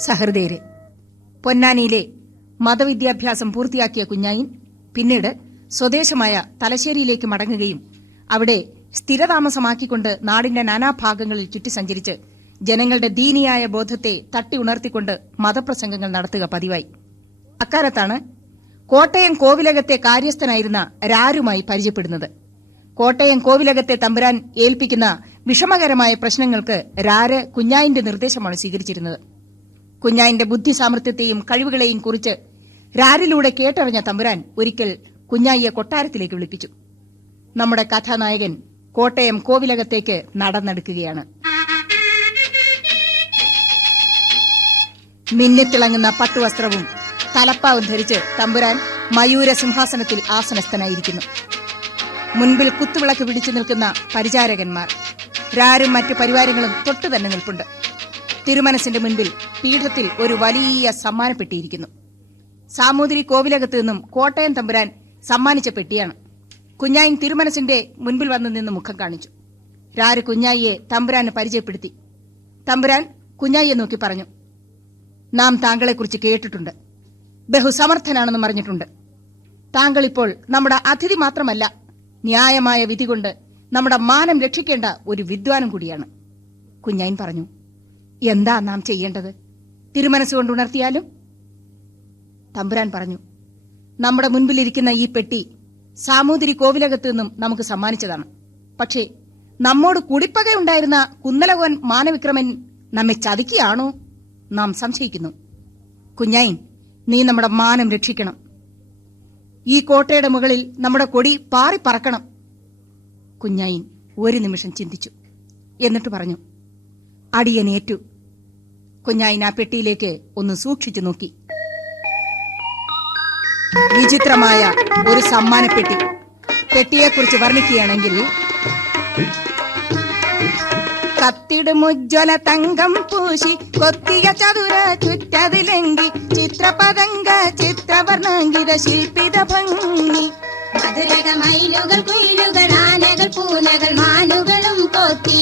സഹൃദയരെ, പൊന്നാനിയിലെ മതവിദ്യാഭ്യാസം പൂർത്തിയാക്കിയ കുഞ്ഞായിൻ പിന്നീട് സ്വദേശമായ തലശ്ശേരിയിലേക്ക് മടങ്ങുകയും അവിടെ സ്ഥിരതാമസമാക്കിക്കൊണ്ട് നാടിന്റെ നാനാഭാഗങ്ങളിൽ ചുറ്റി സഞ്ചരിച്ച് ജനങ്ങളുടെ ദീനിയായ ബോധത്തെ തട്ടി ഉണർത്തിക്കൊണ്ട് മതപ്രസംഗങ്ങൾ നടത്തുക പതിവായി. അക്കാലത്താണ് കോട്ടയം കോവിലകത്തെ കാര്യസ്ഥനായിരുന്ന രാരുമായി പരിചയപ്പെടുന്നത്. കോട്ടയം കോവിലകത്തെ തമ്പുരാൻ ഏൽപ്പിക്കുന്ന വിഷമകരമായ പ്രശ്നങ്ങൾക്ക് രാര് കുഞ്ഞായിന്റെ നിർദ്ദേശമാണ് സ്വീകരിച്ചിരുന്നത്. കുഞ്ഞായിന്റെ ബുദ്ധി സാമർത്ഥ്യത്തെയും കഴിവുകളെയും കുറിച്ച് രാരിലൂടെ കേട്ടറിഞ്ഞ തമ്പുരാൻ ഒരിക്കൽ കുഞ്ഞായിയെ കൊട്ടാരത്തിലേക്ക് വിളിപ്പിച്ചു. നമ്മുടെ കഥാനായകൻ കോട്ടയം കോവിലകത്തേക്ക് നടന്നെടുക്കുകയാണ്. മിന്നിത്തിളങ്ങുന്ന പട്ടുവസ്ത്രവും തലപ്പാവും ധരിച്ച് തമ്പുരാൻ മയൂര സിംഹാസനത്തിൽ ആസനസ്ഥനായിരിക്കുന്നു. മുൻപിൽ കുത്തുവിളക്ക് പിടിച്ചു നിൽക്കുന്ന പരിചാരകന്മാർ, രാരും മറ്റു പരിവാരങ്ങളും തൊട്ടു തന്നെ നിൽപ്പുണ്ട്. തിരുമനസിന്റെ മുൻപിൽ പീഠത്തിൽ ഒരു വലിയ സമ്മാനപ്പെട്ടിയിരിക്കുന്നു. സാമൂതിരി കോവിലകത്ത് നിന്നും കോട്ടയം തമ്പുരാൻ സമ്മാനിച്ച പെട്ടിയാണ്. കുഞ്ഞായിൻ തിരുമനസിന്റെ മുൻപിൽ വന്നു നിന്ന് മുഖം കാണിച്ചു. രാര് കുഞ്ഞായിയെ തമ്പുരാന് പരിചയപ്പെടുത്തി. തമ്പുരാൻ കുഞ്ഞായിയെ നോക്കി പറഞ്ഞു, നാം താങ്കളെക്കുറിച്ച് കേട്ടിട്ടുണ്ട്. ബഹുസമർത്ഥനാണെന്ന് പറഞ്ഞിട്ടുണ്ട്. താങ്കൾ ഇപ്പോൾ നമ്മുടെ അതിഥി മാത്രമല്ല, ന്യായമായ വിധി കൊണ്ട് നമ്മുടെ മാനം രക്ഷിക്കേണ്ട ഒരു വിദ്വാനും കൂടിയാണ്. കുഞ്ഞായിൻ പറഞ്ഞു, എന്താ നാം ചെയ്യേണ്ടത്? തിരുമനസ്സുകൊണ്ട് ഉണർത്തിയാലും? തമ്പുരാൻ പറഞ്ഞു, നമ്മുടെ മുൻപിലിരിക്കുന്ന ഈ പെട്ടി സാമൂതിരി കോവിലകത്ത് നിന്നും നമുക്ക് സമ്മാനിച്ചതാണ്. പക്ഷേ നമ്മോട് കുടിപ്പകയുണ്ടായിരുന്ന കുന്നലകോൻ മാനവിക്രമൻ നമ്മെ ചതിക്കുകയാണോ? നാം സംശയിക്കുന്നു. കുഞ്ഞായിൻ, നീ നമ്മുടെ മാനം രക്ഷിക്കണം. ഈ കോട്ടയുടെ മുകളിൽ നമ്മുടെ കൊടി പാറിപ്പറക്കണം. കുഞ്ഞായിൻ ഒരു നിമിഷം ചിന്തിച്ചു. എന്നിട്ട് പറഞ്ഞു, അടിയനേറ്റു. കുഞ്ഞായിൻ ആ പെട്ടിയിലേക്ക് ഒന്ന് സൂക്ഷിച്ചു നോക്കി. വിചിത്രമായ ഒരു സമ്മാനപ്പെട്ടി. പെട്ടിയെക്കുറിച്ച് വർണ്ണിക്കുകയാണെങ്കിൽ, കത്തിടുമുജ്വല തങ്കം പൂശി കൊത്തിയ ചതുര ചുറ്റതിലെങ്കി ചിത്രപതംഗ ചിത്രവർണ്ണാങ്കിത ശില്പിത ഭംഗി മധുരക മയിലുകൾ കുയിലുകൾ ആനകൾ പൂനകൾ മാനുകളും പോത്തി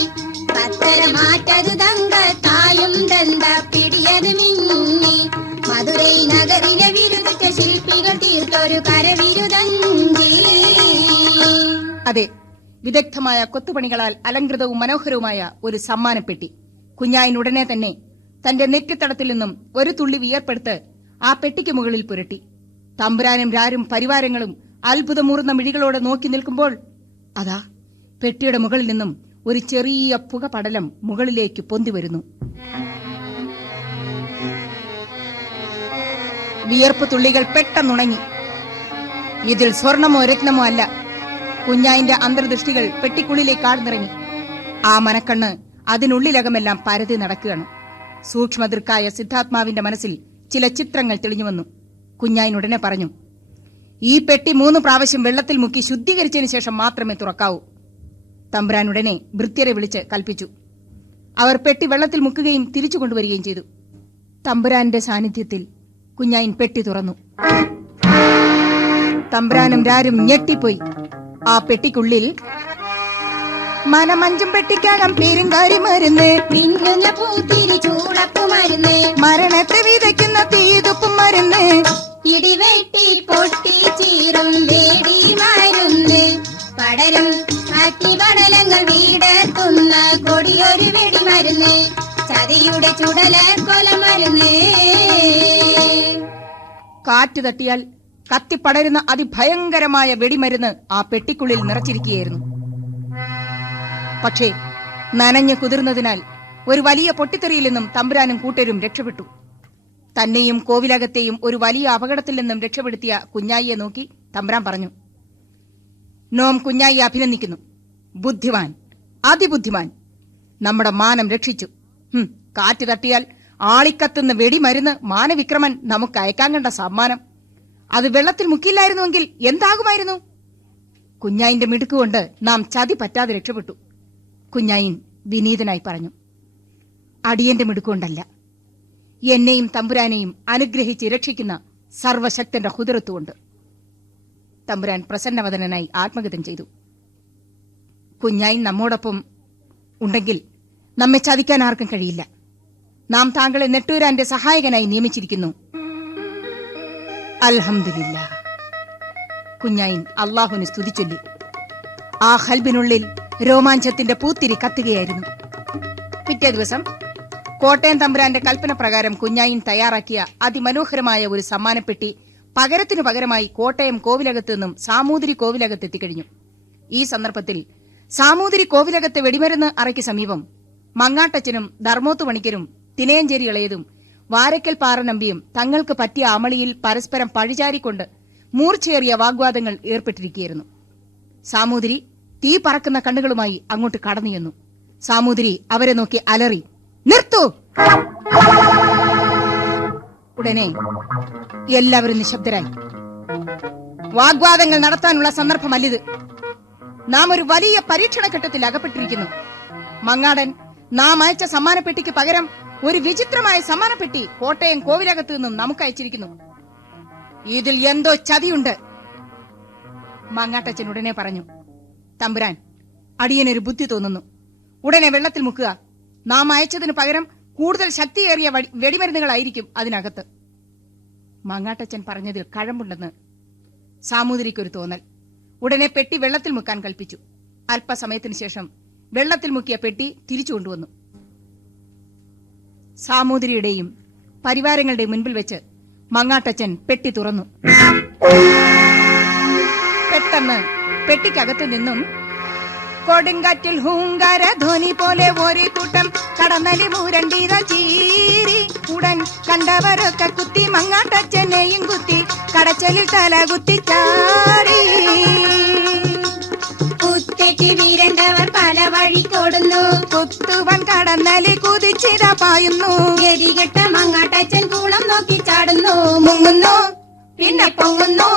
പത്തര മാറ്റതു തങ്ക തായും ദന്ത പിടിയത് മിന്നി മധുരൈ നഗരിലെ വിരുദ്ധ ശില്പികൾ തീർത്തൊരു കരവിരുദന്തി. അതെ, വിദഗ്ധമായ കൊത്തുപണികളാൽ അലങ്കൃതവും മനോഹരവുമായ ഒരു സമ്മാനപ്പെട്ടി. കുഞ്ഞായിൻ ഉടനെ തന്നെ തന്റെ നെറ്റിത്തടത്തിൽ നിന്നും ഒരു തുള്ളി വിയർപ്പെടുത്ത് ആ പെട്ടിക്ക് മുകളിൽ പുരട്ടി. തമ്പുരാനും രാരും പരിവാരങ്ങളും അത്ഭുതമൂർന്ന മിഴികളോടെ നോക്കി നിൽക്കുമ്പോൾ അതാ പെട്ടിയുടെ മുകളിൽ നിന്നും ഒരു ചെറിയ പുക പടലം മുകളിലേക്ക് പൊന്തി വരുന്നു. വിയർപ്പ് തുള്ളികൾ പെട്ടെന്നുണങ്ങി. ഇതിൽ സ്വർണമോ രത്നമോ അല്ല. കുഞ്ഞായിന്റെ അന്തർദൃഷ്ടികൾ പെട്ടിക്കുള്ളിലേക്ക് ആഴ്ന്നിറങ്ങി. ആ മനക്കണ്ണ് അതിനുള്ളിലകമെല്ലാം പരതി നടക്കുകയാണ്. സൂക്ഷ്മദൃക്കായ സിദ്ധാത്മാവിന്റെ മനസ്സിൽ ചില ചിത്രങ്ങൾ തെളിഞ്ഞു വന്നു. കുഞ്ഞായിൻ ഉടനെ പറഞ്ഞു, ഈ പെട്ടി 3 പ്രാവശ്യം വെള്ളത്തിൽ മുക്കി ശുദ്ധീകരിച്ചതിന് ശേഷം മാത്രമേ തുറക്കാവൂ. തമ്പുരാൻ ഉടനെ ഭൃത്യരെ വിളിച്ച് കൽപ്പിച്ചു. അവർ പെട്ടി വെള്ളത്തിൽ മുക്കുകയും തിരിച്ചു കൊണ്ടുവരികയും ചെയ്തു. തമ്പുരാന്റെ സാന്നിധ്യത്തിൽ കുഞ്ഞായിൻ പെട്ടി തുറന്നു. തമ്പുരാനും രാരും ഞെട്ടിപ്പോയി. ആ പെട്ടിക്കുള്ളിൽ മനമഞ്ചും പെട്ടിക്കകം പെരുങ്കാരി മരുന്ന്, മിന്നുന്ന പൂത്തിരി ചൂടപ്പു മരുന്ന്, മരണത്തെ വിതയ്ക്കുന്ന തീതുപ്പും മരുന്ന്, ഇടിവെട്ടി പൊട്ടി ചീറും വേടി മരുന്ന്, പടരും അഗ്നിപടലങ്ങൾ വീടെത്തുന്ന കൊടിയൊരു വെടിമരുന്ന്, ചതിയുടെ ചുടല കൊലമരുന്ന്. കാറ്റ് തട്ടിയാൽ കത്തിപ്പടരുന്ന അതിഭയങ്കരമായ വെടിമരുന്ന് ആ പെട്ടിക്കുള്ളിൽ നിറച്ചിരിക്കുകയായിരുന്നു. പക്ഷേ നനഞ്ഞു കുതിർന്നതിനാൽ ഒരു വലിയ പൊട്ടിത്തെറിയിൽ നിന്നും തമ്പുരാനും കൂട്ടരും രക്ഷപ്പെട്ടു. തന്നെയും കോവിലകത്തെയും ഒരു വലിയ അപകടത്തിൽ നിന്നും രക്ഷപ്പെടുത്തിയ കുഞ്ഞായിയെ നോക്കി തമ്പുരാൻ പറഞ്ഞു, നോം കുഞ്ഞായിയെ അഭിനന്ദിക്കുന്നു. ബുദ്ധിമാൻ, അതിബുദ്ധിമാൻ. നമ്മുടെ മാനം രക്ഷിച്ചു. കാറ്റ് തട്ടിയാൽ ആളിക്കത്തുന്ന വെടിമരുന്ന് മാനവിക്രമൻ നമുക്ക് അയക്കാൻ കണ്ട സമ്മാനം. അത് വെള്ളത്തിൽ മുക്കിയില്ലായിരുന്നുവെങ്കിൽ എന്താകുമായിരുന്നു? കുഞ്ഞായിന്റെ മിടുക്കുകൊണ്ട് നാം ചതി പറ്റാതെ രക്ഷപ്പെട്ടു. കുഞ്ഞായിൻ വിനീതനായി പറഞ്ഞു, അടിയന്റെ മിടുക്കുകൊണ്ടല്ല, എന്നെയും തമ്പുരാനെയും അനുഗ്രഹിച്ച് രക്ഷിക്കുന്ന സർവശക്തന്റെ ഹുദറത്തുകൊണ്ട്. തമ്പുരാൻ പ്രസന്നവദനായി ആത്മഗതം ചെയ്തു. കുഞ്ഞായിൻ നമ്മോടൊപ്പം ഉണ്ടെങ്കിൽ നമ്മെ ചതിക്കാൻ ആർക്കും കഴിയില്ല. നാം താങ്കളെ നെട്ടൂരാന്റെ സഹായകനായി നിയമിച്ചിരിക്കുന്നു. അൽഹംദുലില്ലാ. കുഞ്ഞായിൻ അള്ളാഹുവിനെ സ്തുതിച്ചൊല്ലി. ആ ഹൽബിനുള്ളിൽ രോമാഞ്ചത്തിന്റെ പൂത്തിരി കത്തുകയായിരുന്നു. പിറ്റേ ദിവസം കോട്ടയം തമ്പുരാന്റെ കൽപ്പന പ്രകാരം കുഞ്ഞായിൻ തയ്യാറാക്കിയ അതിമനോഹരമായ ഒരു സമ്മാനപ്പെട്ടി പകരത്തിനു പകരമായി കോട്ടയം കോവിലകത്ത് നിന്നും സാമൂതിരി കോവിലകത്ത് എത്തിക്കഴിഞ്ഞു. ഈ സന്ദർഭത്തിൽ സാമൂതിരി കോവിലകത്തെ വെടിമരുന്ന് അറയ്ക്ക് സമീപം മങ്ങാട്ടച്ചനും ധർമ്മോത്തു പണിക്കരും തിനയഞ്ചേരി ഇളയതും വാരക്കൽ പാറനമ്പിയും തങ്ങൾക്ക് പറ്റിയ അമളിയിൽ പരസ്പരം പഴിചാരിക്കൊണ്ട് മൂർച്ചയേറിയ വാഗ്വാദങ്ങൾ ഏർപ്പെട്ടിരിക്കുകയായിരുന്നു. സാമൂതിരി തീ പറക്കുന്ന കണ്ണുകളുമായി അങ്ങോട്ട് കടന്നു ചെന്നു. സാമൂതിരി അവരെ നോക്കി അലറി, നിർത്തൂ! ഉടനെ എല്ലാവരും നിശബ്ദരായി. വാഗ്വാദങ്ങൾ നടത്താനുള്ള സന്ദർഭമല്ലിത്. നാം ഒരു വലിയ പരീക്ഷണഘട്ടത്തിൽ അകപ്പെട്ടിരിക്കുന്നു. മങ്ങാടൻ നാം അയച്ച സമ്മാനപ്പെട്ടിക്ക് പകരം ഒരു വിചിത്രമായ സമ്മാനപ്പെട്ടി കോട്ടയം കോവിലകത്ത് നിന്നും നമുക്ക് അയച്ചിരിക്കുന്നു. ഇതിൽ എന്തോ ചതിയുണ്ട്. മങ്ങാട്ടച്ചൻ ഉടനെ പറഞ്ഞു, തമ്പുരാൻ, അടിയനൊരു ബുദ്ധി തോന്നുന്നു. ഉടനെ വെള്ളത്തിൽ മുക്കുക. നാം അയച്ചതിനു പകരം കൂടുതൽ ശക്തിയേറിയ വെടിമരുന്നുകളായിരിക്കും അതിനകത്ത്. മങ്ങാട്ടച്ചൻ പറഞ്ഞതിൽ കഴമ്പുണ്ടെന്ന് സാമൂതിരിക്കൊരു തോന്നൽ. ഉടനെ പെട്ടി വെള്ളത്തിൽ മുക്കാൻ കൽപ്പിച്ചു. അല്പസമയത്തിനു ശേഷം വെള്ളത്തിൽ മുക്കിയ പെട്ടി തിരിച്ചു കൊണ്ടുവന്നു. സാമൂതിരിയുടെയും പരിവാരങ്ങളുടെയും മുൻപിൽ വെച്ച് മങ്ങാട്ടച്ചൻ പെട്ടി തുറന്നു. പെട്ടെന്ന് പെട്ടിക്കകത്ത് നിന്നും കൊടുങ്കാറ്റിൽ ഹൂങ്കാര ധ്വനി പോലെ ഒരു കൂട്ടം കടന്നലി മൂരണ്ടീത ചീരി. ഉടൻ കണ്ടവരൊക്കെ കുത്തി മങ്ങാട്ടച്ചനെയും കുത്തി കടച്ചലിൽ തല കുത്തി ചാടി. കുത്തേക്ക് വീരണ്ടവർ പല വഴിക്കോടുന്നു. കുത്തുവൻ കടന്നലി കുതിച്ചിത പായുന്നു. ഗതികെട്ട മങ്ങാട്ടച്ചൻ കൂളം നോക്കി ചാടുന്നു. മുങ്ങുന്നു, പിന്നെ പൊങ്ങുന്നു.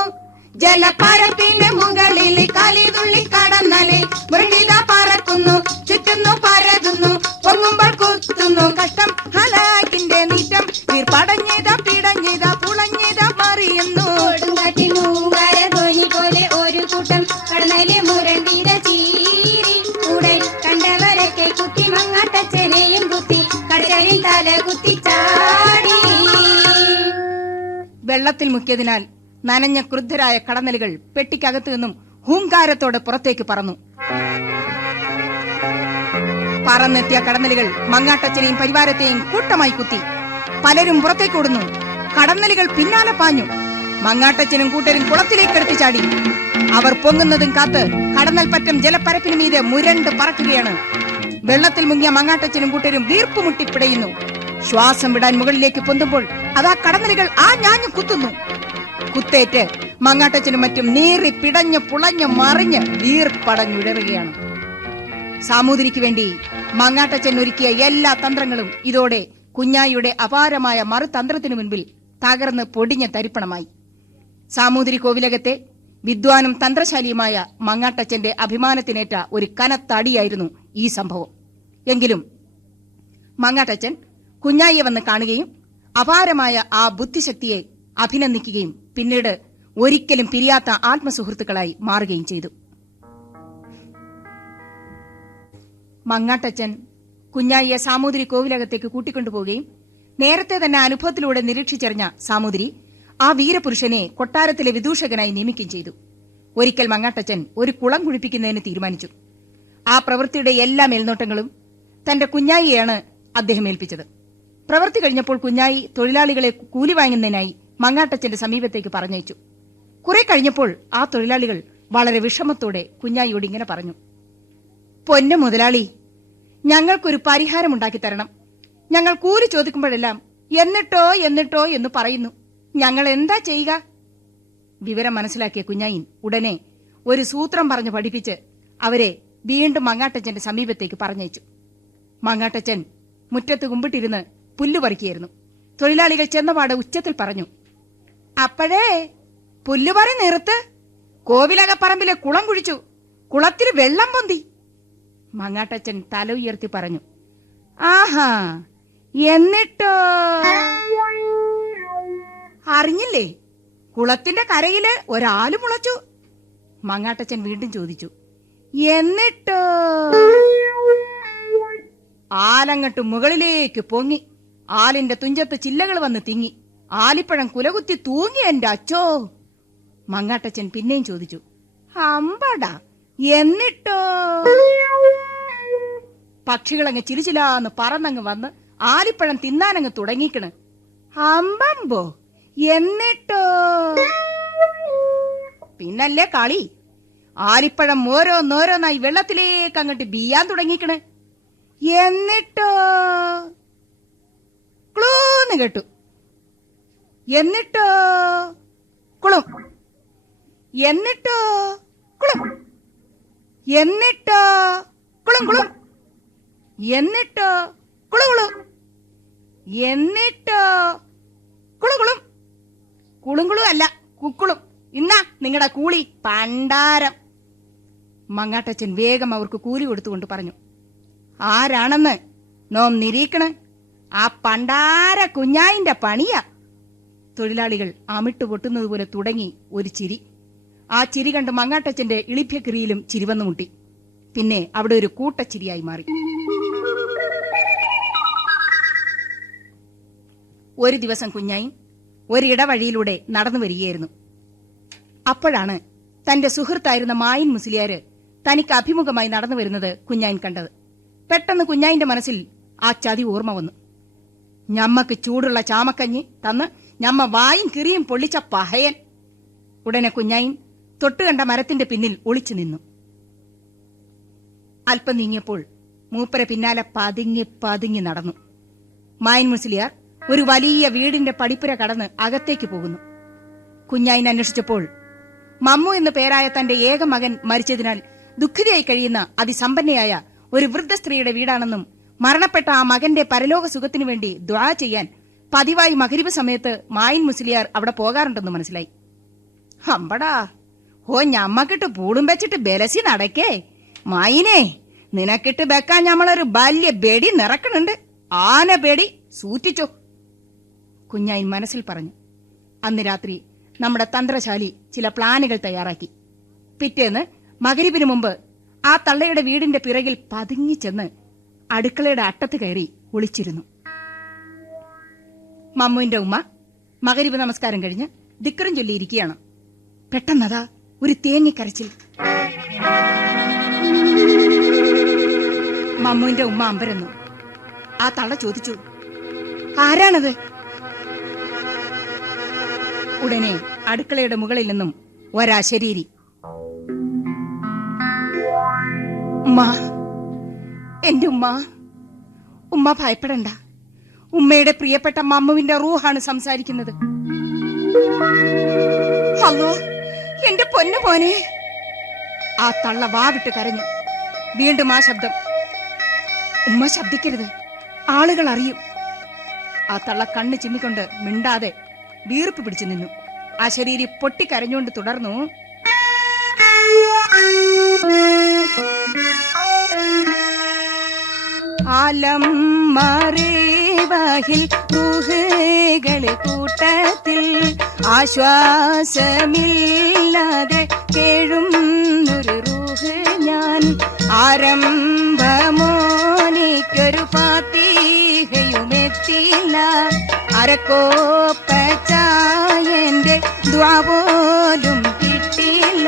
ജലപ്പരപ്പിന്റെ മുകളിൽ കാലിതുള്ളി കടന്നലെ മുരളിത പറക്കുന്നു. ചുറ്റുന്നു, പരതുന്നു, പൊങ്ങുമ്പോൾ കുത്തുന്നു. കഷ്ടം ഹലാക്കിന്റെ നീറ്റം വീർപ്പടഞ്ഞിത പിടഞ്ഞിത പുളഞ്ഞിത മറിയുന്നു. കൊടുങ്കാറ്റിൽ മൂങ്ങാര ധ്വനി പോലെ ഒരു കൂട്ടം കടന്നലെ മുരണ്ടിത ചീരി. ഉടൻ കണ്ടവരൊക്കെ കുത്തി മങ്ങാട്ടച്ചനെയും കുത്തി കടലിൽ തല കുത്തി ചാടി. വെള്ളത്തിൽ മുക്കിയതിനാൽ നനഞ്ഞ ക്രുദ്ധരായ കടന്നലുകൾ പെട്ടിക്കകത്തു നിന്നും ഹൂങ്കാരത്തോടെ പുറത്തേക്ക് പറന്നു. പറന്നെത്തിയ കടന്നലുകൾ മങ്ങാട്ടച്ചനെയും പരിവാരത്തെയും കൂട്ടമായി കുത്തി. പലരും പുറത്തേക്ക് ഓടുന്നു. കടന്നലുകൾ പിന്നാലെ പാഞ്ഞു. മങ്ങാട്ടച്ചനും കൂട്ടരും കുളത്തിലേക്കെടുത്ത് ചാടി. അവർ പൊങ്ങുന്നതും കാത്ത് കടന്നൽപ്പറ്റം ജലപ്പരപ്പിന് മീതെ മുരണ്ട് പറക്കുകയാണ്. വെള്ളത്തിൽ മുങ്ങിയ മങ്ങാട്ടച്ചനും കൂട്ടരും വീർപ്പുമുട്ടി പിടയുന്നു. ശ്വാസം വിടാൻ മുകളിലേക്ക് പൊന്തുമ്പോൾ അതാ കടന്നലുകൾ ആ ഞാഞ്ഞു കുത്തുന്നു. കുത്തേറ്റ് മങ്ങാട്ടച്ചനും മറ്റും നീറി പിടഞ്ഞ് പുളഞ്ഞ് മറിഞ്ഞ് വീർപ്പടഞ്ഞുഴറുകയാണ്. സാമൂതിരിക്ക് വേണ്ടി മങ്ങാട്ടച്ചൻ ഒരുക്കിയ എല്ലാ തന്ത്രങ്ങളും ഇതോടെ കുഞ്ഞായിയുടെ അപാരമായ മറുതന്ത്രത്തിനു മുൻപിൽ തകർന്ന് പൊടിഞ്ഞ തരിപ്പണമായി. സാമൂതിരി കോവിലകത്തെ വിദ്വാനും തന്ത്രശാലിയുമായ മങ്ങാട്ടച്ചന്റെ അഭിമാനത്തിനേറ്റ ഒരു കനത്തടിയായിരുന്നു ഈ സംഭവം. എങ്കിലും മങ്ങാട്ടച്ചൻ കുഞ്ഞായിയെ വന്ന് കാണുകയും അപാരമായ ആ ബുദ്ധിശക്തിയെ അഭിനന്ദിക്കുകയും പിന്നീട് ഒരിക്കലും പിരിയാത്ത ആത്മസുഹൃത്തുക്കളായി മാറുകയും ചെയ്തു. മങ്ങാട്ടച്ചൻ കുഞ്ഞായിയെ സാമൂതിരി കോവിലകത്തേക്ക് കൂട്ടിക്കൊണ്ടുപോവുകയും നേരത്തെ തന്നെ അനുഭവത്തിലൂടെ നിരീക്ഷിച്ചറിഞ്ഞ സാമൂതിരി ആ വീരപുരുഷനെ കൊട്ടാരത്തിലെ വിദൂഷകനായി നിയമിക്കുകയും ചെയ്തു. ഒരിക്കൽ മങ്ങാട്ടച്ചൻ ഒരു കുളം കുഴിപ്പിക്കുന്നതിന് തീരുമാനിച്ചു. ആ പ്രവൃത്തിയുടെ എല്ലാ മേൽനോട്ടങ്ങളും തന്റെ കുഞ്ഞായിയെയാണ് അദ്ദേഹം ഏൽപ്പിച്ചത്. പ്രവൃത്തി കഴിഞ്ഞപ്പോൾ കുഞ്ഞായി തൊഴിലാളികളെ കൂലി വാങ്ങുന്നതിനായി മങ്ങാട്ടച്ചന്റെ സമീപത്തേക്ക് പറഞ്ഞയച്ചു. കുറെ കഴിഞ്ഞപ്പോൾ ആ തൊഴിലാളികൾ വളരെ വിഷമത്തോടെ കുഞ്ഞായിയോട് ഇങ്ങനെ പറഞ്ഞു: പൊന്നു മുതലാളി, ഞങ്ങൾക്കൊരു പരിഹാരമുണ്ടാക്കി തരണം. ഞങ്ങൾ കൂലി ചോദിക്കുമ്പോഴെല്ലാം എന്നിട്ടോ എന്നിട്ടോ എന്ന് പറയുന്നു. ഞങ്ങൾ എന്താ ചെയ്യുക? വിവരം മനസ്സിലാക്കിയ കുഞ്ഞായിൻ ഉടനെ ഒരു സൂത്രം പറഞ്ഞു പഠിപ്പിച്ച് അവരെ വീണ്ടും മങ്ങാട്ടച്ചന്റെ സമീപത്തേക്ക് പറഞ്ഞയച്ചു. മങ്ങാട്ടച്ചൻ മുറ്റത്ത് കുമ്പിട്ടിരുന്ന് പുല്ലു പറിക്കുകയായിരുന്നു. തൊഴിലാളികൾ ചെന്നപാട് ഉച്ചത്തിൽ പറഞ്ഞു: അപ്പോഴേ പുല്ലുപറി നിർത്ത്. കോവിലകപ്പറമ്പിലെ കുളം കുഴിച്ചു. കുളത്തിൽ വെള്ളം പൊന്തി. മങ്ങാട്ടച്ചൻ തല ഉയർത്തി പറഞ്ഞു: ആഹാ, എന്നിട്ടോ? അറിഞ്ഞില്ലേ? കുളത്തിന്റെ കരയില് ഒരാല് മുളച്ചു. മങ്ങാട്ടച്ചൻ വീണ്ടും ചോദിച്ചു: എന്നിട്ടോ? ആലങ്ങട്ട് മുകളിലേക്ക് പൊങ്ങി. ആലിന്റെ തുഞ്ചത്ത് ചില്ലകൾ വന്ന് തിങ്ങി. ആലിപ്പഴം കുലകുത്തി തൂങ്ങി എന്റെ അച്ചോ. മങ്ങാട്ടച്ചൻ പിന്നെയും ചോദിച്ചു, അമ്പടാ എന്നിട്ടോ? പക്ഷികളങ്ങ് ചിരിച്ചിലാന്ന് പറന്നങ്ങ് വന്ന് ആലിപ്പഴം തിന്നാനങ്ങ് തുടങ്ങിക്കണ്. അമ്പമ്പോ എന്നിട്ടോ? പിന്നല്ലേ കളി. ആലിപ്പഴം ഓരോന്നോരോന്നായി വെള്ളത്തിലേക്ക് അങ്ങോട്ട് ബീയാൻ തുടങ്ങിക്കണ്. എന്നിട്ടോ? ക്ലൂന്ന് കേട്ടു. എന്നിട്ടോ? കുളും. എന്നിട്ടോ? കുളും. എന്നിട്ടോ? കുളും കുളും. എന്നിട്ടോ? കുളുകുളു. എന്നിട്ടോ? കുളുകുളും. കുളുങ്കുളും അല്ല, കുക്കുളും. ഇന്നാ നിങ്ങളുടെ കൂലി പണ്ടാരം. മങ്ങാട്ടച്ചൻ വേഗം അവർക്ക് കൂലി കൊടുത്തുകൊണ്ട് പറഞ്ഞു, ആരാണെന്ന് നോം നിരീക്കണ? ആ പണ്ടാര കുഞ്ഞായിന്റെ പണിയാ. തൊഴിലാളികൾ അമിട്ട് പൊട്ടുന്നത് പോലെ തുടങ്ങി ഒരു ചിരി. ആ ചിരി കണ്ട് മങ്ങാട്ടച്ചന്റെ ഇളിഭ്യക്രിയിലും ചിരിവന്നു മുട്ടി. പിന്നെ അവിടെ ഒരു കൂട്ടച്ചിരിയായി മാറി. ഒരു ദിവസം കുഞ്ഞായി ഒരിടവഴിയിലൂടെ നടന്നു വരികയായിരുന്നു. അപ്പോഴാണ് തന്റെ സുഹൃത്തായിരുന്ന മായിൻ മുസ്ലിയാര് തനിക്ക് അഭിമുഖമായി നടന്നു വരുന്നത് കുഞ്ഞായിൻ കണ്ടത്. പെട്ടെന്ന് കുഞ്ഞായിന്റെ മനസ്സിൽ ആ ചതി ഓർമ്മ വന്നു. ഞമ്മക്ക് ചൂടുള്ള ചാമക്കഞ്ഞി തന്ന് ഞമ്മ വായും കിറിയും പൊള്ളിച്ച പഹയൻ. ഉടനെ കുഞ്ഞായിൻ തൊട്ടുകണ്ട മരത്തിന്റെ പിന്നിൽ ഒളിച്ചു നിന്നു. അല്പം നീങ്ങിയപ്പോൾ മൂപ്പര പിന്നാലെ പതുങ്ങി പതുങ്ങി നടന്നു. മായിൻ മുസ്ലിയാർ ഒരു വലിയ വീടിന്റെ പടിപ്പുര കടന്ന് അകത്തേക്ക് പോകുന്നു. കുഞ്ഞായിൻ അന്വേഷിച്ചപ്പോൾ മമ്മു എന്നു പേരായ തന്റെ ഏക മകൻ മരിച്ചതിനാൽ ദുഃഖിതയായി കഴിയുന്ന അതിസമ്പന്നയായ ഒരു വൃദ്ധ സ്ത്രീയുടെ വീടാണെന്നും മരണപ്പെട്ട ആ മകന്റെ പരലോക സുഖത്തിനു വേണ്ടി ദുആ ചെയ്യാൻ പതിവായി മഗ്‌രിബ് സമയത്ത് മായിൻ മുസ്ലിയാർ അവിടെ പോകാറുണ്ടെന്ന് മനസ്സിലായി. അമ്പടാ, ഓ ഞമ്മക്കിട്ട് പൂടും വെച്ചിട്ട് ബലസി നടക്കേ. മായിനെ, നിനക്കിട്ട് വെക്കാൻ ഞമ്മളൊരു വലിയ ബെടി നിറക്കണുണ്ട്. ആന ബെടി സൂറ്റിച്ചോ, കുഞ്ഞായിൻ മനസ്സിൽ പറഞ്ഞു. അന്ന് രാത്രി നമ്മുടെ തന്ത്രശാലി ചില പ്ലാനുകൾ തയ്യാറാക്കി. പിറ്റേന്ന് മഗ്‌രിബിന് മുമ്പ് ആ തള്ളയുടെ വീടിന്റെ പിറകിൽ പതുങ്ങിച്ചെന്ന് അടുക്കളയുടെ അട്ടത്ത് കയറി ഒളിച്ചിരുന്നു. മമ്മുവിന്റെ ഉമ്മ മഗ്‌രിബ് നമസ്കാരം കഴിഞ്ഞ് ദിക്റും ചൊല്ലിയിരിക്കുകയാണ്. പെട്ടെന്നതാ ഒരു തേങ്ങിക്കരച്ചിൽ. മമ്മുവിന്റെ ഉമ്മ അമ്പരന്നു. ആ തള്ള ചോദിച്ചു, ആരാണത്? ഉടനെ അടുക്കളയുടെ മുകളിൽ നിന്നും ഒരാശരീരി, ഉമ്മ, എന്റെ ഉമ്മ, ഉമ്മ ഭയപ്പെടണ്ട, ഉമ്മയുടെ പ്രിയപ്പെട്ട മമ്മുവിന്റെ റൂഹാണ് സംസാരിക്കുന്നത്. അല്ലോ, എന്റെ പൊന്നു പോനെ. ആ തള്ള വാവിട്ട് കരഞ്ഞു. വീണ്ടും ആ ശബ്ദം, ഉമ്മ ശബ്ദിക്കരുത്, ആളുകൾ അറിയും. ആ തള്ള കണ്ണ് ചിമ്മിക്കൊണ്ട് മിണ്ടാതെ വീർപ്പ് പിടിച്ചു നിന്നു. ആ ശരീരി പൊട്ടിക്കരഞ്ഞുകൊണ്ട് തുടർന്നു, ആലം മറേവഹിൽ റൂഹുകളെ കൂട്ടത്തിൽ ആശ്വാസമില്ലാതെ കേഴുന്നൊരു റൂഹ് ഞാൻ. ആരംഭമോനിക്കൊരു ഫാത്തിഹയുമെത്തില്ല, അരക്കോപ്പച്ചായന്റെ ദുആ പോലും കിട്ടില്ല.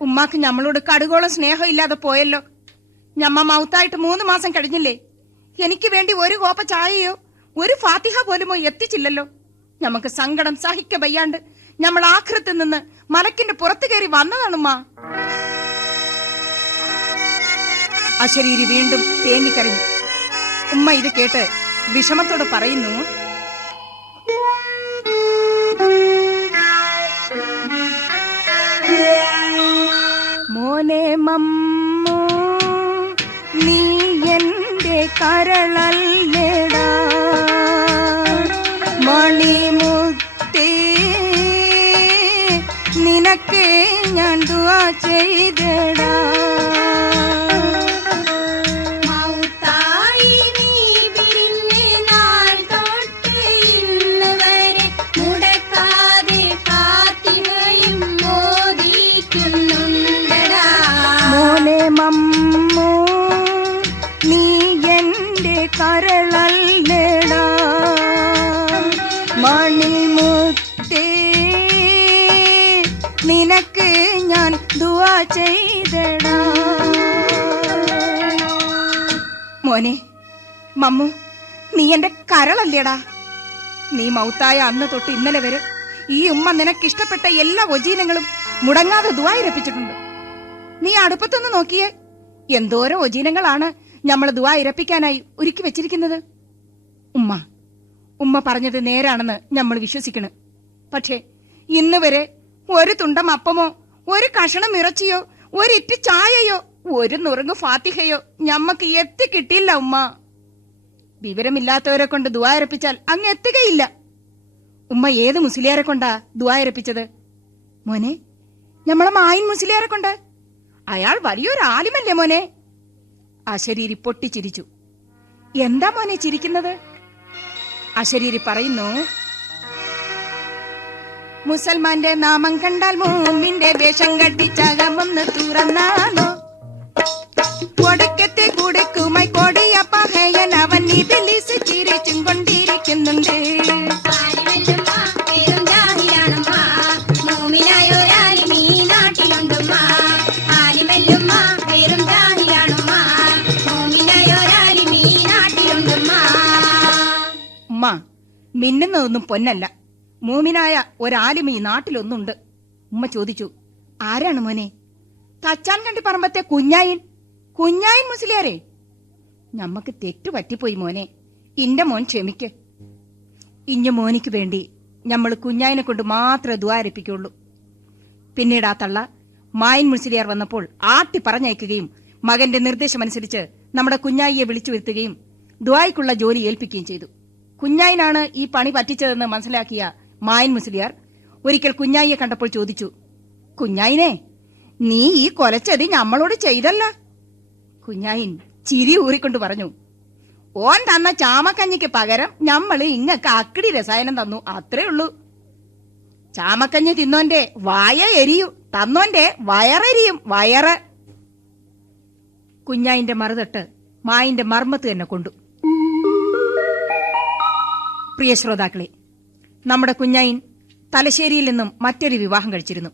ഉമ്മാക്ക് ഞമ്മളോട് കടുകോളം സ്നേഹം ഇല്ലാതെ പോയല്ലോ. ഞമ്മ മൗത്തായിട്ട് 3 മാസം കഴിഞ്ഞില്ലേ? എനിക്ക് വേണ്ടി ഒരു കോപ്പ ചായയോ ഒരു ഫാത്തിഹ പോലുമോ എത്തിച്ചില്ലല്ലോ. ഞമ്മക്ക് സങ്കടം സഹിക്ക വയ്യാണ്ട് ഞമ്മൾ ആഖിറത്തിൽ നിന്ന് മലക്കിന്റെ പുറത്തു കയറി വന്നതാണുമ്മ. അശരീരി വീണ്ടും തേങ്ങിക്കരഞ്ഞു. ഉമ്മ ഇത് കേട്ട് വിഷമത്തോട് പറയുന്നു, മോനെ മമ്മു, നീ എന്റെ കരളല്ലേടാ, മണിമുത്തേ ചെയ്തടാ. മോനെ മമ്മൂ നീ എന്റെ കരളല്ലടാ, മണിമുത്തേ നിനക്ക് ഞാൻ ദുആ ചെയ്തടാ. മോനെ മമ്മു നീ എന്റെ കരളല്ലേടാ. നീ മൗത്തായ അന്ന് തൊട്ട് ഇന്നലെ വരെ ഈ ഉമ്മ നിനക്കിഷ്ടപ്പെട്ട എല്ലാ ഒജീനങ്ങളും മുടങ്ങാതെ ദുആ ഇരപ്പിച്ചിട്ടുണ്ട്. നീ അടുപ്പത്തൊന്ന് നോക്കിയേ, എന്തോരം ഒജീനങ്ങളാണ് നമ്മൾ ദുആ ഇരപ്പിക്കാനായി ഒരുക്കി വെച്ചിരിക്കുന്നത്. ഉമ്മ പറഞ്ഞത് നേരാണെന്ന് നമ്മൾ വിശ്വസിക്കണം. പക്ഷേ ഇന്ന് വരെ ഒരു തുണ്ടം അപ്പമോ ഒരു കഷണം ഇറച്ചിയോ ഒരിറ്റ് ചായയോ ഒരു നുറുങ്ങ് ഫാത്തിഹയോ ഞമ്മക്ക് എത്തിക്കിട്ടില്ല ഉമ്മ. വിവരമില്ലാത്തവരെ കൊണ്ട് ദുആ ഇരപ്പിച്ചാൽ അങ്ങ് എത്തുകയില്ല. ഉമ്മ ഏത് മുസ്ലിയാരെ കൊണ്ടാ ദുആ ഇരപ്പിച്ചത്? മോനെ നമ്മളെ മായിൻ മുസ്ലിയാരെ കൊണ്ട്. അയാൾ വലിയൊരു ആലിമല്ലേ മോനെ. അശരീരി പൊട്ടിച്ചിരിച്ചു. എന്താ മോനെ ചിരിക്കുന്നത്? അശരീരി പറയുന്നു, മുസൽമാന്റെ നാമം കണ്ടാൽ മൂമിന്റെ വേഷം കട്ടിച്ചകമൊന്ന് തുറന്നാണോ, ഒടുക്കത്തെ കുടുക്കുമായി കൊടിയ പഹയൻ അവൻ ഇബ്ലീസ് ചിരിച്ചും കൊണ്ടിരിക്കുന്നുണ്ട്. ഉമ്മ മിന്നുന്നതൊന്നും പൊന്നല്ല, മൂമിനായ ഒരാലിമ ഈ നാട്ടിലൊന്നുണ്ട്. ഉമ്മ ചോദിച്ചു, ആരാണ് മോനെ? തച്ചാൻ കണ്ടി പറമ്പത്തെ കുഞ്ഞായിൻ മുസ്ലിയാരെ. ഞമ്മക്ക് തെറ്റു പറ്റിപ്പോയി മോനെ, ഇന്റെ മോൻ ക്ഷമിക്ക്. ഇഞ്ഞ മോനിക്ക് വേണ്ടി നമ്മൾ കുഞ്ഞായിനെ കൊണ്ട് മാത്രമേ ദുആ ഇരപ്പിക്കുള്ളൂ. പിന്നീട് ആ തള്ള മായിൻ മുസ്ലിയാർ വന്നപ്പോൾ ആട്ടി പറഞ്ഞയക്കുകയും മകന്റെ നിർദ്ദേശമനുസരിച്ച് നമ്മുടെ കുഞ്ഞായിയെ വിളിച്ചു വരുത്തുകയും ദുആയ്ക്കുള്ള ജോലി ഏൽപ്പിക്കുകയും ചെയ്തു. കുഞ്ഞായിനാണ് ഈ പണി പറ്റിച്ചതെന്ന് മനസ്സിലാക്കിയ മായിൻ മുസ്ലിയാർ ഒരിക്കൽ കുഞ്ഞായിയെ കണ്ടപ്പോൾ ചോദിച്ചു, കുഞ്ഞായിനെ നീ ഈ കൊലച്ചതി ഞമ്മളോട് ചെയ്തല്ല. കുഞ്ഞായിൻ ചിരി ഊറിക്കൊണ്ട് പറഞ്ഞു, ഓൻ തന്ന ചാമക്കഞ്ഞിക്ക് പകരം ഞമ്മള് ഇങ്ങക്ക് അക്കിടി രസായനം തന്നു, അത്രേ ഉള്ളൂ. ചാമക്കഞ്ഞി തിന്നോന്റെ വായ എരിയും, തന്നോന്റെ വയറെരിയും, വയറ്. കുഞ്ഞായിന്റെ മറുതട്ട് മായിന്റെ മർമ്മത്ത് തന്നെ കൊണ്ടു. പ്രിയ ശ്രോതാക്കളെ, നമ്മുടെ കുഞ്ഞായിൻ തലശ്ശേരിയിൽ നിന്നും മറ്റൊരു വിവാഹം കഴിച്ചിരുന്നു.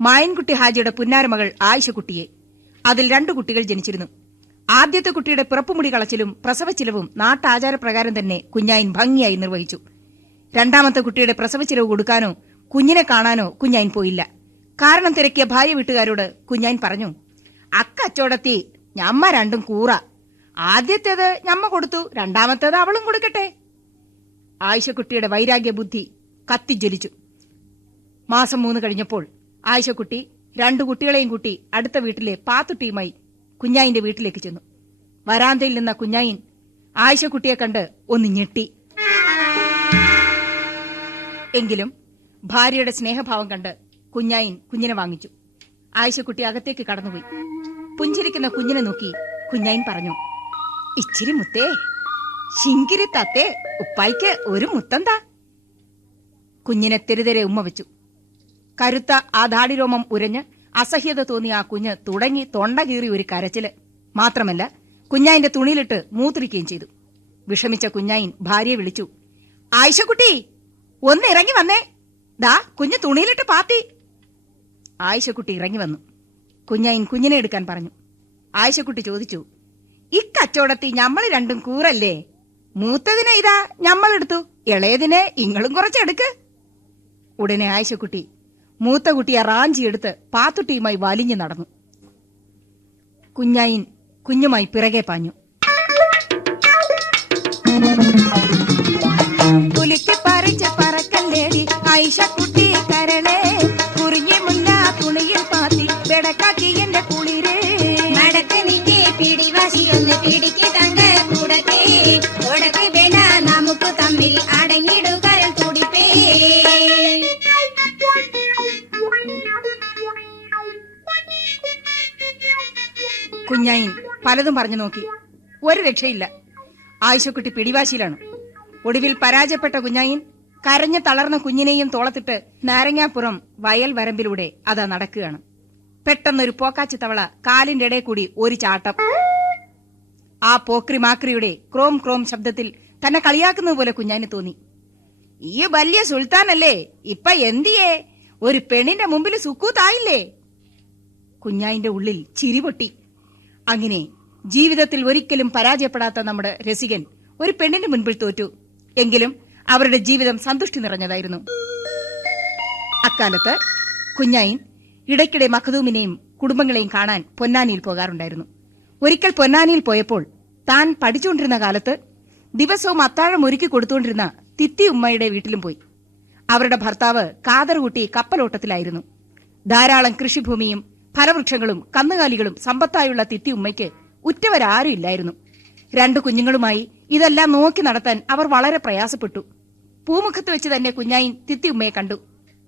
മായൻകുട്ടി ഹാജിയുടെ പുന്നാരമകൾ ആയിഷക്കുട്ടിയെ. അതിൽ 2 കുട്ടികൾ ജനിച്ചിരുന്നു. ആദ്യത്തെ കുട്ടിയുടെ പിറപ്പുമുടി കളച്ചിലും പ്രസവച്ചിലവും നാട്ടാചാരപ്രകാരം തന്നെ കുഞ്ഞായിൻ ഭംഗിയായി നിർവഹിച്ചു. രണ്ടാമത്തെ കുട്ടിയുടെ പ്രസവച്ചിലവ് കൊടുക്കാനോ കുഞ്ഞിനെ കാണാനോ കുഞ്ഞായിൻ പോയില്ല. കാരണം തിരക്കിയ ഭാര്യ വീട്ടുകാരോട് കുഞ്ഞായിൻ പറഞ്ഞു, അക്കച്ചോടത്തി ഞമ്മ രണ്ടും കൂറ, ആദ്യത്തേത് ഞമ്മ കൊടുത്തു, രണ്ടാമത്തേത് അവളും കൊടുക്കട്ടെ. ആയിഷക്കുട്ടിയുടെ വൈരാഗ്യ ബുദ്ധി കത്തിജ്വലിച്ചു. മാസം 3 കഴിഞ്ഞപ്പോൾ ആയിഷക്കുട്ടി 2 കുട്ടികളെയും കൂട്ടി അടുത്ത വീട്ടിലെ പാത്തുട്ടിയുമായി കുഞ്ഞായിന്റെ വീട്ടിലേക്ക് ചെന്നു. വരാന്തയിൽ നിന്ന കുഞ്ഞായിൻ ആയിഷക്കുട്ടിയെ കണ്ട് ഒന്ന് ഞെട്ടി. എങ്കിലും ഭാര്യയുടെ സ്നേഹഭാവം കണ്ട് കുഞ്ഞായിൻ കുഞ്ഞിനെ വാങ്ങിച്ചു. ആയിഷക്കുട്ടി അകത്തേക്ക് കടന്നുപോയി. പുഞ്ചിരിക്കുന്ന കുഞ്ഞിനെ നോക്കി കുഞ്ഞായിൻ പറഞ്ഞു, ഇച്ചിരി മുത്തേ, ശിങ്കിരി തത്തേ, ഉപ്പായിക്ക് ഒരു മുത്തന്താ. കുഞ്ഞിനെ തെരുതെരെ ഉമ്മ വെച്ചു. കരുത്ത ആ ദാടിരോമം ഉരഞ്ഞ് അസഹ്യത തോന്നിയ ആ കുഞ്ഞ് തുടങ്ങി തൊണ്ട കീറി ഒരു കരച്ചില്. മാത്രമല്ല കുഞ്ഞായിന്റെ തുണിയിലിട്ട് മൂത്രിക്കുകയും ചെയ്തു. വിഷമിച്ച കുഞ്ഞായിൻ ഭാര്യയെ വിളിച്ചു, ആയിഷക്കുട്ടി ഒന്ന് ഇറങ്ങി വന്നേ, ദാ കുഞ്ഞ് തുണിയിലിട്ട് പാത്തി. ആയിഷക്കുട്ടി ഇറങ്ങി വന്നു. കുഞ്ഞായിൻ കുഞ്ഞിനെ എടുക്കാൻ പറഞ്ഞു. ആയിഷക്കുട്ടി ചോദിച്ചു, ഇക്കച്ചോടത്തി ഞമ്മള് രണ്ടും കൂറല്ലേ? മൂത്തതിനെ ഇതാ ഞമ്മളെടുത്തു, ഇളയതിനെ ഇങ്ങളും കുറച്ചെടുക്ക്. ഉടനെ ആയിഷക്കുട്ടി മൂത്ത കുട്ടിയെ റാഞ്ചിയെടുത്ത് പാത്തുട്ടിയുമായി വലിഞ്ഞു നടന്നു. കുഞ്ഞായിൻ കുഞ്ഞുമായി പിറകെ പാഞ്ഞു. കുലുക്കി പറിച്ച് പറക്കല്ലേടി ആയിഷക്കുട്ടി കരളെ, കുറിഞ്ഞി മുല്ല തുണിയിൽ പാത്തി വെടക്കാക്കി എന്റെ കുളിര്. നടക്ക് നിന്റെ പിടിവാശിയൊന്ന് പിടിക്ക് തങ്ക കൂടത്തെ, ഉടക്ക് വേണ്ട നമുക്ക് തമ്മിൽ അടങ്ങിടുകരം തുടിപ്പേ. കുഞ്ഞായിൻ പലതും പറഞ്ഞു നോക്കി. ഒരു രക്ഷയില്ല. ആയിഷക്കുട്ടി പിടിവാശിയിലാണ്. ഒടുവിൽ പരാജയപ്പെട്ട കുഞ്ഞായിൻ കരഞ്ഞു തളർന്ന കുഞ്ഞിനെയും തോളത്തിട്ട് നാരങ്ങാപ്പുറം വയൽ വരമ്പിലൂടെ അതാ നടക്കുകയാണ്. പെട്ടെന്നൊരു പോക്കാച്ചി തവള കാലിന്റെ ഇടയിൽ കൂടി ഒരു ചാട്ടം. ആ പോക്രി മാക്രിയുടെ ക്രോം ക്രോം ശബ്ദത്തിൽ തന്നെ കളിയാക്കുന്നത് പോലെ കുഞ്ഞാന് തോന്നി. ഈ വലിയ സുൽത്താനല്ലേ, ഇപ്പൊ എന്തിയേ, ഒരു പെണ്ണിന്റെ മുമ്പിൽ സുക്കൂത്തായില്ലേ? കുഞ്ഞായിന്റെ ഉള്ളിൽ ചിരിപൊട്ടി. അങ്ങനെ ജീവിതത്തിൽ ഒരിക്കലും പരാജയപ്പെടാത്ത നമ്മുടെ രസികൻ ഒരു പെണ്ണിന്റെ മുൻപിൽ തോറ്റു. എങ്കിലും അവരുടെ ജീവിതം സന്തുഷ്ടി നിറഞ്ഞതായിരുന്നു. അക്കാലത്ത് കുഞ്ഞായിൻ ഇടയ്ക്കിടെ മഖദൂമിനെയും കുടുംബങ്ങളെയും കാണാൻ പൊന്നാനിയിൽ പോകാറുണ്ടായിരുന്നു. ഒരിക്കൽ പൊന്നാനിയിൽ പോയപ്പോൾ താൻ പഠിച്ചുകൊണ്ടിരുന്ന കാലത്ത് ദിവസവും അത്താഴം ഒരുക്കി കൊടുത്തുകൊണ്ടിരുന്ന തിത്തി ഉമ്മയുടെ വീട്ടിലും പോയി. അവരുടെ ഭർത്താവ് കാതറുകുട്ടി കപ്പലോട്ടത്തിലായിരുന്നു. ധാരാളം കൃഷിഭൂമിയും ഫലവൃക്ഷങ്ങളും കന്നുകാലികളും സമ്പത്തായുള്ള തിത്തി ഉമ്മയ്ക്ക് ഉറ്റവരാരും ഇല്ലായിരുന്നു. 2 കുഞ്ഞുങ്ങളുമായി ഇതെല്ലാം നോക്കി നടത്താൻ അവർ വളരെ പ്രയാസപ്പെട്ടു. പൂമുഖത്ത് വെച്ച് തന്നെ കുഞ്ഞായിൻ തിത്തിയുമ്മയെ കണ്ടു.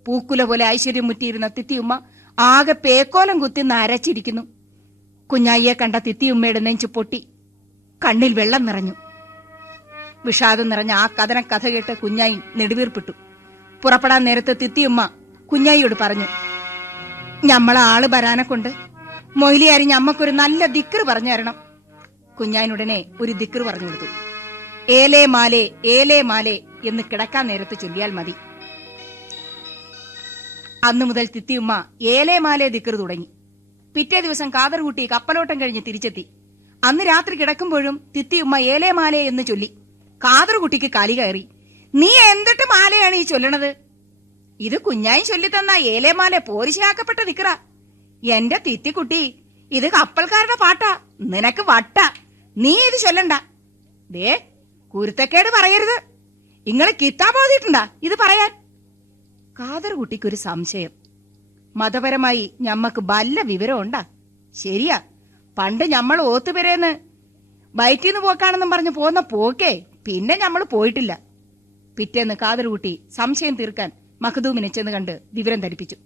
പൂക്കുല പോലെ ഐശ്വര്യം മുറ്റിയിരുന്ന തിത്തിയുമ്മ ആകെ പേക്കോലം കുത്തി നരച്ചിരിക്കുന്നു. കുഞ്ഞായിയെ കണ്ട തിത്തിയുമ്മയുടെ നെഞ്ചു പൊട്ടി, കണ്ണിൽ വെള്ളം നിറഞ്ഞു. വിഷാദം നിറഞ്ഞ ആ കഥ കേട്ട് കുഞ്ഞായിൻ നെടുവീർപ്പിട്ടു. പുറപ്പെടാൻ നേരത്ത് തിത്തിയുമ്മ കുഞ്ഞായിയോട് പറഞ്ഞു, ഞമ്മളെ ആള് വരാനെ കൊണ്ട് മൊയ്ലിയാരി ഞമ്മക്കൊരു നല്ല ദിക്റ് പറഞ്ഞു തരണം. കുഞ്ഞായിനുടനെ ഒരു ദിക്റ് പറഞ്ഞു കൊടുത്തു. ഏലേ മാലേ ഏലേ മാലേ എന്ന് കിടക്കാൻ നേരത്ത് ചൊല്ലിയാൽ മതി. അന്നു മുതൽ തിത്തിയുമ്മ ഏലേ മാലേ ദിക്റ് തുടങ്ങി. പിറ്റേ ദിവസം കാതറുകുട്ടി കപ്പലോട്ടം കഴിഞ്ഞ് തിരിച്ചെത്തി. അന്ന് രാത്രി കിടക്കുമ്പോഴും തിത്തിയുമ്മ ഏലേ മാലേ എന്ന് ചൊല്ലി. കാതറുകുട്ടിക്ക് കാലി കയറി. നീ എന്തിട്ട് മാലയാണ് ഈ ചൊല്ലണത്? ഇത് കുഞ്ഞായി ചൊല്ലിത്തന്ന ഏലേമാല പോരിശയാക്കപ്പെട്ട ദിക്റ. എന്റെ തിത്തിക്കുട്ടി, ഇത് കപ്പൽക്കാരുടെ പാട്ടാ, നിനക്ക് വട്ട. നീ ഇത് ചൊല്ലണ്ട. ദേ, കുരുത്തക്കേട് പറയരുത്. ഇങ്ങള് കിതാബ് ഓതിയിട്ടുണ്ടാ ഇത് പറയാൻ? കാതറുകുട്ടിക്കൊരു സംശയം. മതപരമായി ഞമ്മക്ക് വല്ല വിവരമുണ്ടാ? ശരിയാ, പണ്ട് ഞമ്മൾ ഓത്തുപെരേന്ന് വയറ്റീന്ന് പോക്കാണെന്നും പറഞ്ഞു പോന്ന പോക്കേ പിന്നെ ഞമ്മള് പോയിട്ടില്ല. പിറ്റേന്ന് കാതറുകുട്ടി സംശയം തീർക്കാൻ മഖദൂമിനെ ചെന്ന് കണ്ട് വിവരം ധരിപ്പിച്ചു.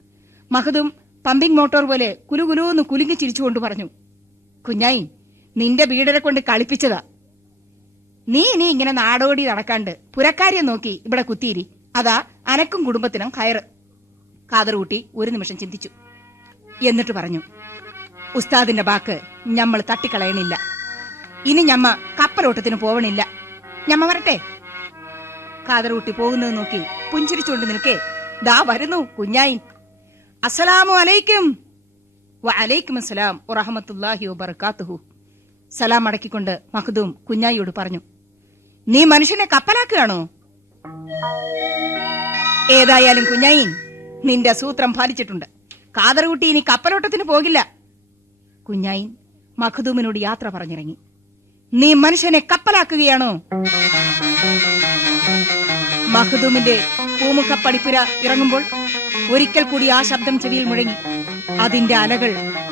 മഖദൂം പമ്പിംഗ് മോട്ടോർ പോലെ കുലുകുലൂന്ന് കുലുങ്ങി ചിരിച്ചുകൊണ്ട് പറഞ്ഞു, കുഞ്ഞായി, നിന്റെ വീടരെ കൊണ്ട് കളിപ്പിച്ചതാ. നീ ഇനി ഇങ്ങനെ നാടോടി നടക്കാണ്ട് പുരക്കാരിയെ നോക്കി ഇവിടെ കുത്തിയിരി. അതാ അനക്കും കുടുംബത്തിനും കയറ്. കാതറുകുട്ടി ഒരു നിമിഷം ചിന്തിച്ചു. എന്നിട്ട് പറഞ്ഞു, ഉസ്താദിന്റെ വാക്ക് ഞമ്മൾ തട്ടിക്കളയണില്ല. ഇനി ഞമ്മ കപ്പലോട്ടത്തിന് പോവണില്ല. ഞമ്മ വരട്ടെ. കാതറുകുട്ടി പോകുന്നത് നോക്കി പുഞ്ചിരിച്ചുകൊണ്ട് നിൽക്കേ ദാ വരുന്നു കുഞ്ഞായി. അസ്സലാമു അലൈക്കും. വഅലൈക്കും അസ്സലാം വറഹ്മത്തുള്ളാഹി വബറകാതുഹു. സലാം അടക്കിക്കൊണ്ട് മഖദൂം കുഞ്ഞായിയോട് പറഞ്ഞു, നീ മനുഷ്യനെ കപ്പലാക്കുകയാണോ? ഏതായാലും കുഞ്ഞായി, നിന്റെ സൂത്രം പാലിച്ചിട്ടുണ്ട്. കാതറുകുട്ടി ഇനി കപ്പലോട്ടത്തിന് പോകില്ല. കുഞ്ഞായി മഖദൂമിനോട് യാത്ര പറഞ്ഞിറങ്ങി. നീ മനുഷ്യനെ കപ്പലാക്കുകയാണോ? മഖദൂമിന്റെ പൂമുഖപ്പടിപ്പുര ഇറങ്ങുമ്പോൾ ഒരിക്കൽ കൂടി ആ ശബ്ദം ചെവിയിൽ മുഴങ്ങി. അതിന്റെ അലകൾ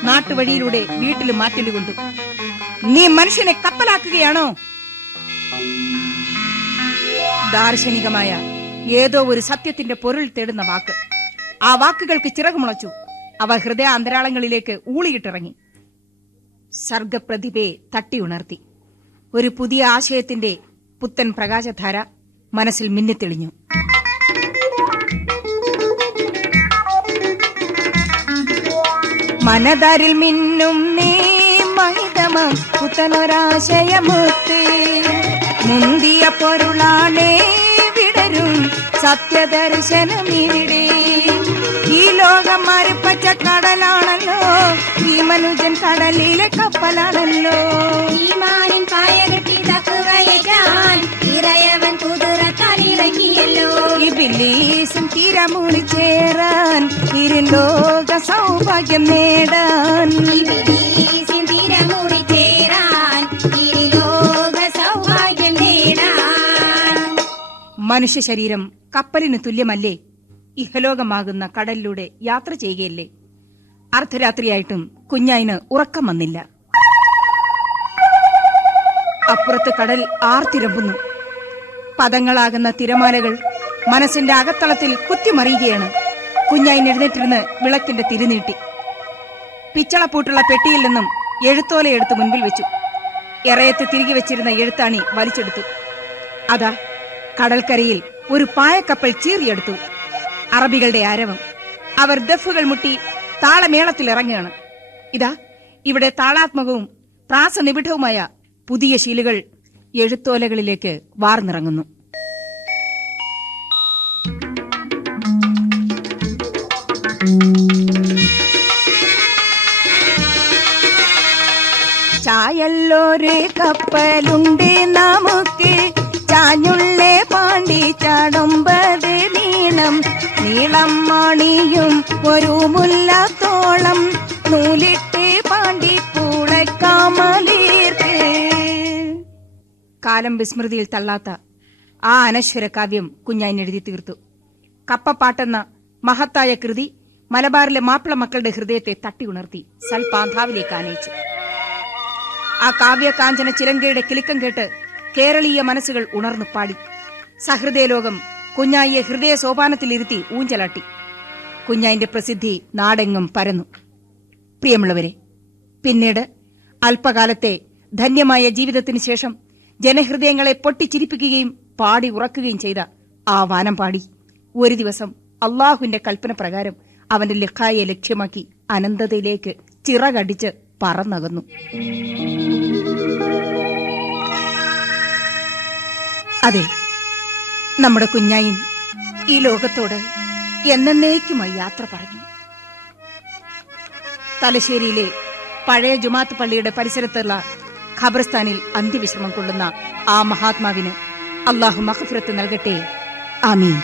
നാട്ടുവഴിയിലൂടെ വീട്ടിൽ മാറ്റലുകൊണ്ടു. നീ മനുഷ്യനെ കപ്പലാക്കുകയാണോ? ദാർശനികമായ ഏതോ ഒരു സത്യത്തിന്റെ പൊരുൾ തേടുന്ന വാക്ക്. ആ വാക്കുകൾക്ക് ചിറകുമുളച്ചു. അവ ഹൃദയ അന്തരാളങ്ങളിലേക്ക് ഊളിയിട്ടിറങ്ങി. സർഗപ്രതിഭയെ തട്ടിയുണർത്തി. ഒരു പുതിയ ആശയത്തിന്റെ പുത്തൻ പ്രകാശധാര മനസ്സിൽ മിന്നിത്തെളിഞ്ഞു. മനതാരിൽ മിന്നും നീ മഹിതമം പുത്തനൊരാശയമുത്ത്. മുന്തിയ പൊരുളാണേ വിടരും സത്യദർശനമിവിടെ. ഈ ലോകം മരുപ്പച്ച കടലാണല്ലോ, ഈ മനുജൻ കടലിലെ കപ്പലാണല്ലോ. ഈ മാനിൻ പായ കെട്ടി തക്കുവയേറ്റാൻ ഇറയവൻ കുതിരത്താലിറങ്ങിയല്ലോ. ഇബ്ലീസും തിരമുറി ചേരാൻ ഇരുലോക സൗഭാഗ്യം നേടാൻ. ഇബ്ലീസിൻ തിരമുറി ചേരാൻ ഇരുലോക സൗഭാഗ്യം നേടാൻ. മനുഷ്യ ശരീരം കപ്പലിന് തുല്യമല്ലേ? ഇഹലോകമാകുന്ന കടലിലൂടെ യാത്ര ചെയ്യുകയല്ലേ? അർദ്ധരാത്രിയായിട്ടും കുഞ്ഞായിന് ഉറക്കം വന്നില്ല. അപ്പുറത്ത് കടൽ ആർത്തിരമ്പുന്നു. പദങ്ങളാകുന്ന തിരമാലകൾ മനസ്സിന്റെ അകത്തളത്തിൽ കുത്തിമറിയുകയാണ്. കുഞ്ഞായിന് എഴുന്നേറ്റിരുന്ന് വിളക്കിന്റെ തിരിനീട്ടി. പിച്ചളപ്പൂട്ടുള്ള പെട്ടിയിൽ നിന്നും എഴുത്തോല എടുത്ത് മുൻപിൽ വെച്ചു. എറയത്ത് തിരികെ വെച്ചിരുന്ന എഴുത്താണി വലിച്ചെടുത്തു. അതാ കടൽക്കരയിൽ ഒരു പായക്കപ്പൽ ചീറിയെടുത്തു. അറബികളുടെ ആരവം. അവർ ദഫുകൾ മുട്ടി താളമേളത്തിൽ ഇറങ്ങുകയാണ്. ഇതാ ഇവിടെ താളാത്മകവും പ്രാസനിബിഡവുമായ പുതിയ ശീലുകൾ എഴുത്തോലകളിലേക്ക് വാർന്നിറങ്ങുന്നു. ചായല്ലൊരു കപ്പലുണ്ട് നമുക്ക്, ചാഞ്ഞുള്ളേ പാണ്ടി ചാടൊമ്പത് നീളം, നീളം മണിയും ഒരു മുല്ലത്തോളം, നൂലിട്ട് പാണ്ടി പൂളക്കാമലീർക്ക്. കാലം വിസ്മൃതിയിൽ തള്ളാത്ത ആ അനശ്വര കാവ്യം കുഞ്ഞാൻ എഴുതി തീർത്തു. കപ്പപ്പാട്ടെന്ന മഹത്തായ കൃതി മലബാറിലെ മാപ്പിള മക്കളുടെ ഹൃദയത്തെ തട്ടി ഉണർത്തി സൽപാന്താവിലേക്ക് ആനയിച്ചു. ആ കാവ്യ കാഞ്ചന ചിലങ്കയുടെ കിലുക്കം കേട്ട് കേരളീയ മനസ്സുകൾ ഉണർന്നു പാടി. സഹൃദയലോകം കുഞ്ഞായിയെ ഹൃദയ സോപാനത്തിലിരുത്തി ഊഞ്ചലാട്ടി. കുഞ്ഞായിന്റെ പ്രസിദ്ധി നാടെങ്ങും പരന്നു. പ്രിയമുള്ളവരെ, പിന്നീട് അല്പകാലത്തെ ധന്യമായ ജീവിതത്തിനു ശേഷം ജനഹൃദയങ്ങളെ പൊട്ടിച്ചിരിപ്പിക്കുകയും പാടി ഉറക്കുകയും ചെയ്ത ആ വാനം പാടി ഒരു ദിവസം അള്ളാഹുവിന്റെ കൽപ്പന പ്രകാരം അവന്റെ ലിഖായെ ലക്ഷ്യമാക്കി അനന്തതയിലേക്ക് ചിറകടിച്ച് പറന്നകന്നു. അതെ, നമ്മുടെ കുഞ്ഞായിൻ ഈ ലോകത്തോട് എന്നേക്കുമായി യാത്ര പറഞ്ഞു. തലശ്ശേരിയിലെ പഴയ ജുമാത്ത് പള്ളിയുടെ പരിസരത്തുള്ള ഖബർസ്ഥാനിൽ അന്ത്യവിശ്രമം കൊള്ളുന്ന ആ മഹാത്മാവിന് അള്ളാഹു മഗ്ഫിറത്ത് നൽകട്ടെ. ആമീൻ.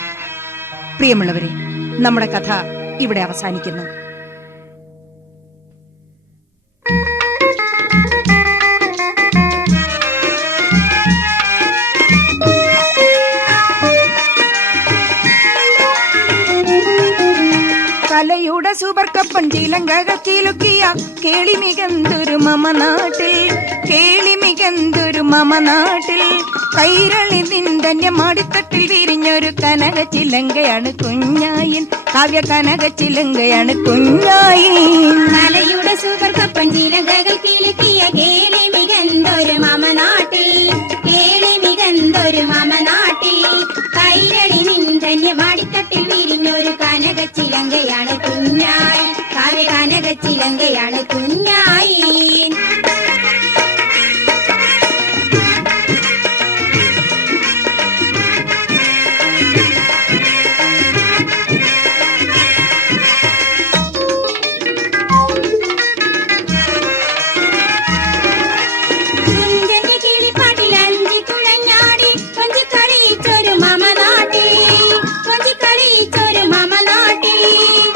പ്രിയമുള്ളവരെ, നമ്മുടെ കഥ ഇവിടെ അവസാനിക്കുന്നു. കലയുടെ സൂപർക്കപ്പൻ ചിലങ്കകൾ കിലുക്കിയ കേളിമികന്തൊരു മമ നാട്ടിൽ, കേളിമികന്തൊരു മമ നാട്ടിൽ, കൈരളി നിന്ദന്യമാടിത്തട്ടിൽ വിരിഞ്ഞൊരു കനക ചിലങ്കയാണ് കുഞ്ഞായിൻ, കാവ്യ കനക ചിലങ്കയാണ് കുഞ്ഞായിൻ. കലയുടെ സൂപർക്കപ്പൻ ചിലങ്കകൾ കിലുക്കിയ കേളിമികന്തൊരു മമ നാട്ടിൽ, കേളിമികന്തൊരു മമ നാട്ടിൽ, കൈരളി നിന്ദന്യമാടിത്തട്ടിൽ വിരിഞ്ഞൊരു കനക ചിലങ്കയാണ് കുഞ്ഞായി, കാവ്യ കനക ചിലങ്കയാണ് കുഞ്ഞായി.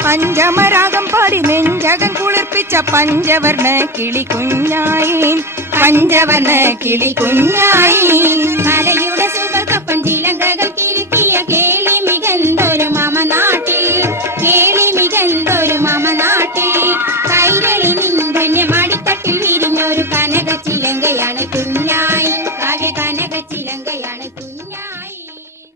പഞ്ചമരാഗം പാടി നെഞ്ചകം കുളിർപ്പിച്ച പഞ്ചവർണ്ണ കിളി കുഞ്ഞായിൻ, പഞ്ചവർണ്ണ കിളി കുഞ്ഞായിൻ. കലയുടെ സൂപർക്കപ്പൻ ചിലങ്കകൾ കിലുക്കിയ കേളിമികന്തൊരു മമ നാട്ടിൽ, കേളിമികന്തൊരു